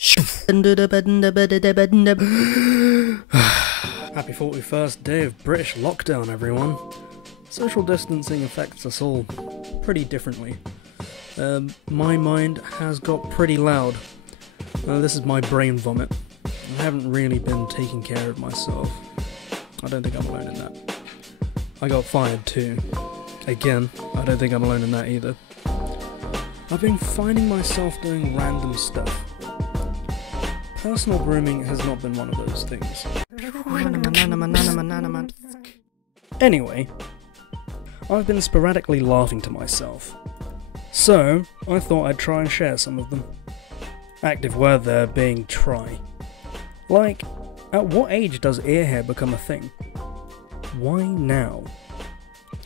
Happy 41st day of British lockdown, everyone. Social distancing affects us all pretty differently. My mind has got pretty loud. This is my brain vomit. I haven't really been taking care of myself. I don't think I'm alone in that. I got fired too. Again, I don't think I'm alone in that either. I've been finding myself doing random stuff. Personal grooming has not been one of those things. Anyway, I've been sporadically laughing to myself. So, I thought I'd try and share some of them. Active word there being try. Like, at what age does ear hair become a thing? Why now?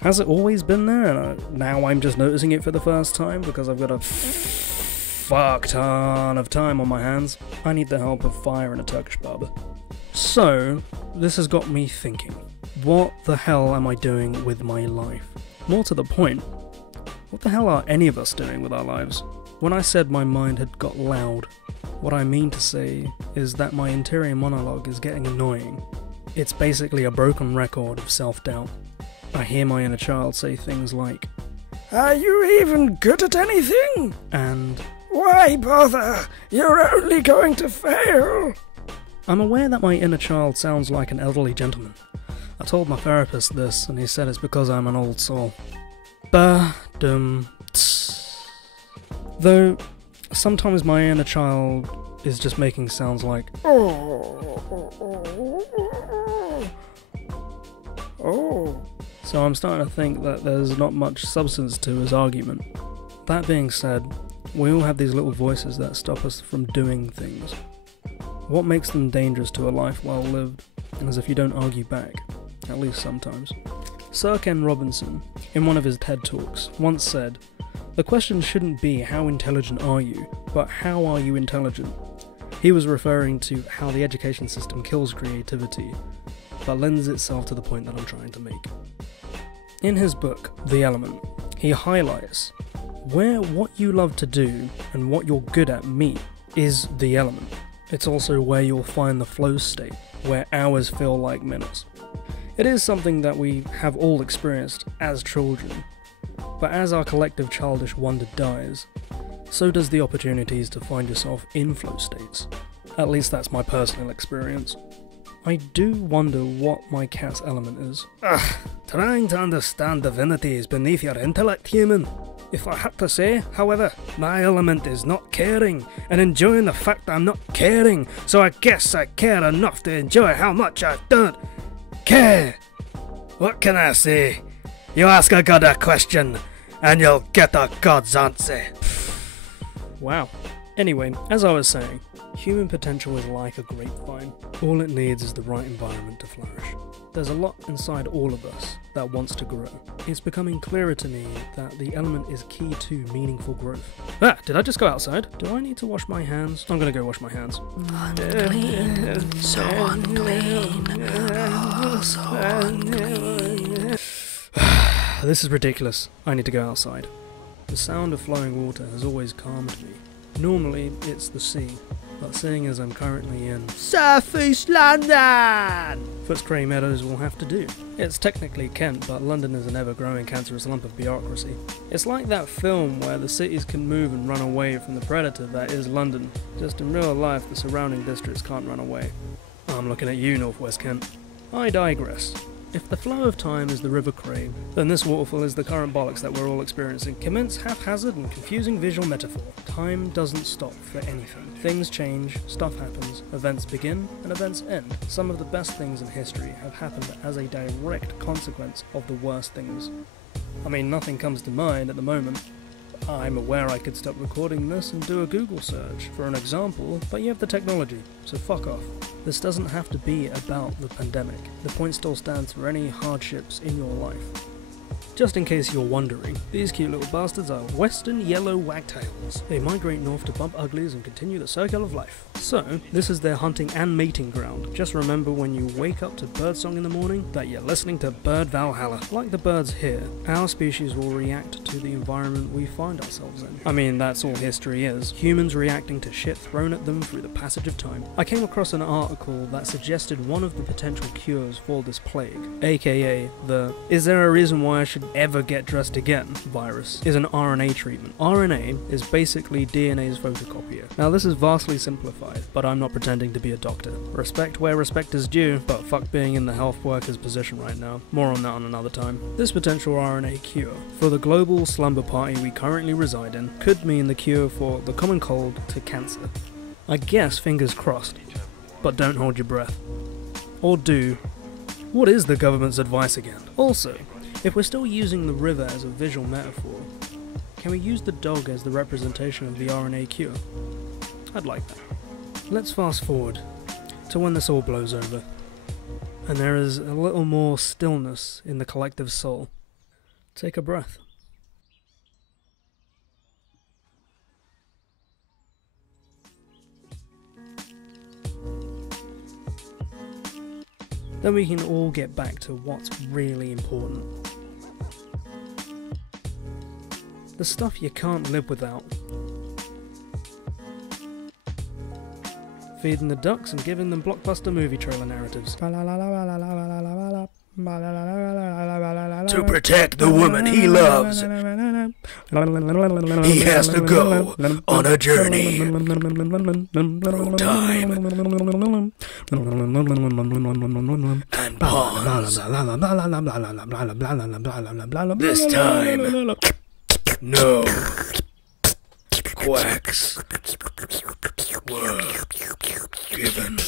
Has it always been there and now I'm just noticing it for the first time because I've got a fuck ton of time on my hands? I need the help of fire and a Turkish barber. So, this has got me thinking, what the hell am I doing with my life? More to the point, what the hell are any of us doing with our lives? When I said my mind had got loud, what I mean to say is that my interior monologue is getting annoying. It's basically a broken record of self-doubt. I hear my inner child say things like, "Are you even good at anything?" And, "Why bother? You're only going to fail." I'm aware that my inner child sounds like an elderly gentleman. I told my therapist this, and he said it's because I'm an old soul. Though, sometimes my inner child is just making sounds like, oh. So I'm starting to think that there's not much substance to his argument. That being said, we all have these little voices that stop us from doing things. What makes them dangerous to a life well lived is if you don't argue back, at least sometimes. Sir Ken Robinson, in one of his TED Talks, once said, "The question shouldn't be how intelligent are you, but how are you intelligent?" He was referring to how the education system kills creativity, but lends itself to the point that I'm trying to make. In his book, The Element, he highlights where what you love to do and what you're good at meet is the element. It's also where you'll find the flow state, where hours feel like minutes. It is something that we have all experienced as children, but as our collective childish wonder dies, so does the opportunities to find yourself in flow states. At least that's my personal experience. I do wonder what my cat's element is. Trying to understand divinity is beneath your intellect, human. If I had to say, however, my element is not caring, and enjoying the fact that I'm not caring, so I guess I care enough to enjoy how much I don't care. What can I say? You ask a god a question, and you'll get a god's answer. Wow. Anyway, as I was saying, human potential is like a grapevine. All it needs is the right environment to flourish. There's a lot inside all of us that wants to grow. It's becoming clearer to me that the element is key to meaningful growth. Did I just go outside? Do I need to wash my hands? I'm gonna go wash my hands. Unclean, so unclean, oh, so unclean. This is ridiculous. I need to go outside. The sound of flowing water has always calmed me. Normally, it's the sea, but seeing as I'm currently in South East London, Footscray Meadows will have to do. It's technically Kent, but London is an ever-growing cancerous lump of bureaucracy. It's like that film where the cities can move and run away from the predator that is London. Just in real life, the surrounding districts can't run away. I'm looking at you, North West Kent. I digress. If the flow of time is the River Cray, then this waterfall is the current bollocks that we're all experiencing. Commence haphazard and confusing visual metaphor. Time doesn't stop for anything. Things change, stuff happens, events begin, and events end. Some of the best things in history have happened as a direct consequence of the worst things. I mean, nothing comes to mind at the moment. I'm aware I could stop recording this and do a Google search for an example, but you have the technology, so fuck off. This doesn't have to be about the pandemic. The point still stands for any hardships in your life. Just in case you're wondering, these cute little bastards are western yellow wagtails. They migrate north to bump uglies and continue the circle of life. So, this is their hunting and mating ground. Just remember when you wake up to birdsong in the morning that you're listening to Bird Valhalla. Like the birds here, our species will react to the environment we find ourselves in. I mean, that's all history is. Humans reacting to shit thrown at them through the passage of time. I came across an article that suggested one of the potential cures for this plague, aka the "is there a reason why I should ever get dressed again" virus, is an RNA treatment. RNA is basically DNA's photocopier. Now this is vastly simplified, but I'm not pretending to be a doctor. Respect where respect is due, but fuck being in the health worker's position right now. More on that on another time. This potential RNA cure for the global slumber party we currently reside in could mean the cure for the common cold to cancer. I guess fingers crossed, but don't hold your breath. Or do. What is the government's advice again? Also, if we're still using the river as a visual metaphor, can we use the dog as the representation of the RNA cure? I'd like that. Let's fast forward to when this all blows over, and there is a little more stillness in the collective soul. Take a breath. Then we can all get back to what's really important. The stuff you can't live without. Feeding the ducks and giving them blockbuster movie trailer narratives. To protect the woman he loves, he has to go on a journey through time and pause. This time, no quacks were given.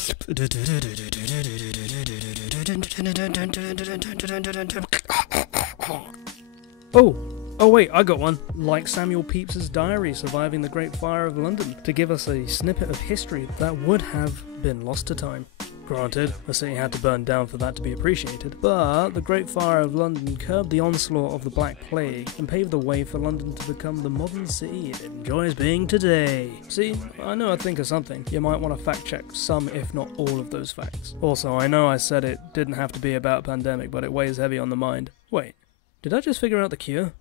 Oh wait, I got one. Like Samuel Pepys's diary surviving the Great Fire of London, to give us a snippet of history that would have been lost to time. Granted, the city had to burn down for that to be appreciated, but the Great Fire of London curbed the onslaught of the Black Plague and paved the way for London to become the modern city it enjoys being today. See, I know I think of something. You might want to fact check some, if not all, of those facts. Also, I know I said it didn't have to be about a pandemic, but it weighs heavy on the mind. Wait, did I just figure out the cure?